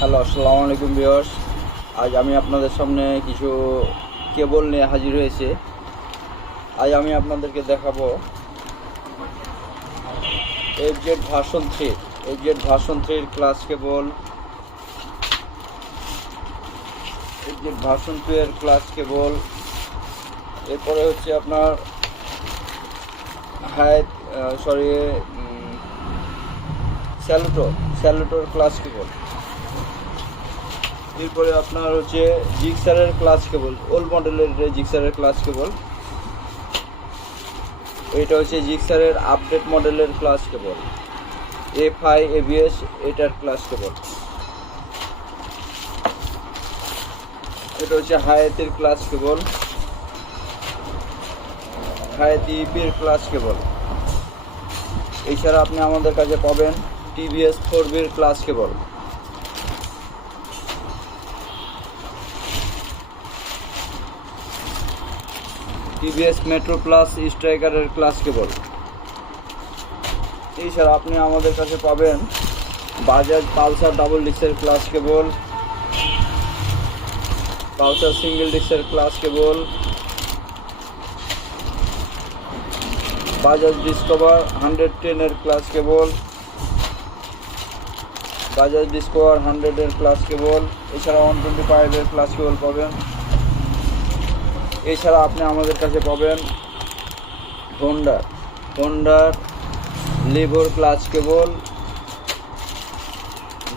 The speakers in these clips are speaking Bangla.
হ্যালো, আসসালামু আলাইকুম ভিউয়ার্স। আজ আমি আপনাদের সামনে কিছু কেবল নিয়ে হাজির হয়েছে। আজ আমি আপনাদেরকে দেখাবো FZ ভার্সন 3 FZ ভার্সন 3 এর ক্লাস কেবল, FZ ভার্সন 2 এর ক্লাস কেবল, এরপরে হচ্ছে আপনার স্যালুটোর ক্লাস কেবল, এরপরে আপনার হচ্ছে জিক্সারের ক্লাস কেবল, ওল্ড মডেলের জিক্সারের ক্লাস কেবল। এটা হচ্ছে জিক্সারের আপডেট মডেলের ক্লাস কেবল, FI ABS এটার ক্লাস কেবল। এটা হচ্ছে হায়াতের ক্লাস কেবল, হায়াত ইপির ক্লাস কেবল। এছাড়া আপনি আমাদের কাছে পাবেন TVS 4B'র ক্লাস কেবল, TVS metro plus স্ট্রাইকারের class cable. এছাড়া আপনি আমাদের কাছে পাবেন বাজাজ পালসার ডাবল ডিস্কের ক্লাস কেবল, পালসার সিঙ্গেল ডিস্কের ক্লাস কেবল, বাজাজ ডিসকভার 110 এর ক্লাস কেবল, বাজাজ ডিসকভার 100 এর ক্লাস কেবল। এছাড়া 125 এর ক্লাস কেবল পাবেন। এছাড়া আপনি আমাদের কাছে পাবেন হোন্ডার লিভোর ক্লাস কেবল,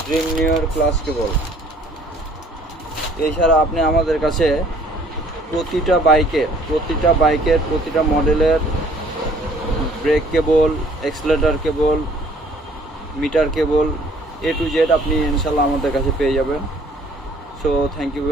ড্রিম নিউর ক্লাস কেবল। এছাড়া আপনি আমাদের কাছে প্রতিটা বাইকের প্রতিটা মডেলের brake cable, accelerator cable, meter cable A to Z আপনি ইনশাল্লাহ আমাদের কাছে পেয়ে যাবেন। So thank you.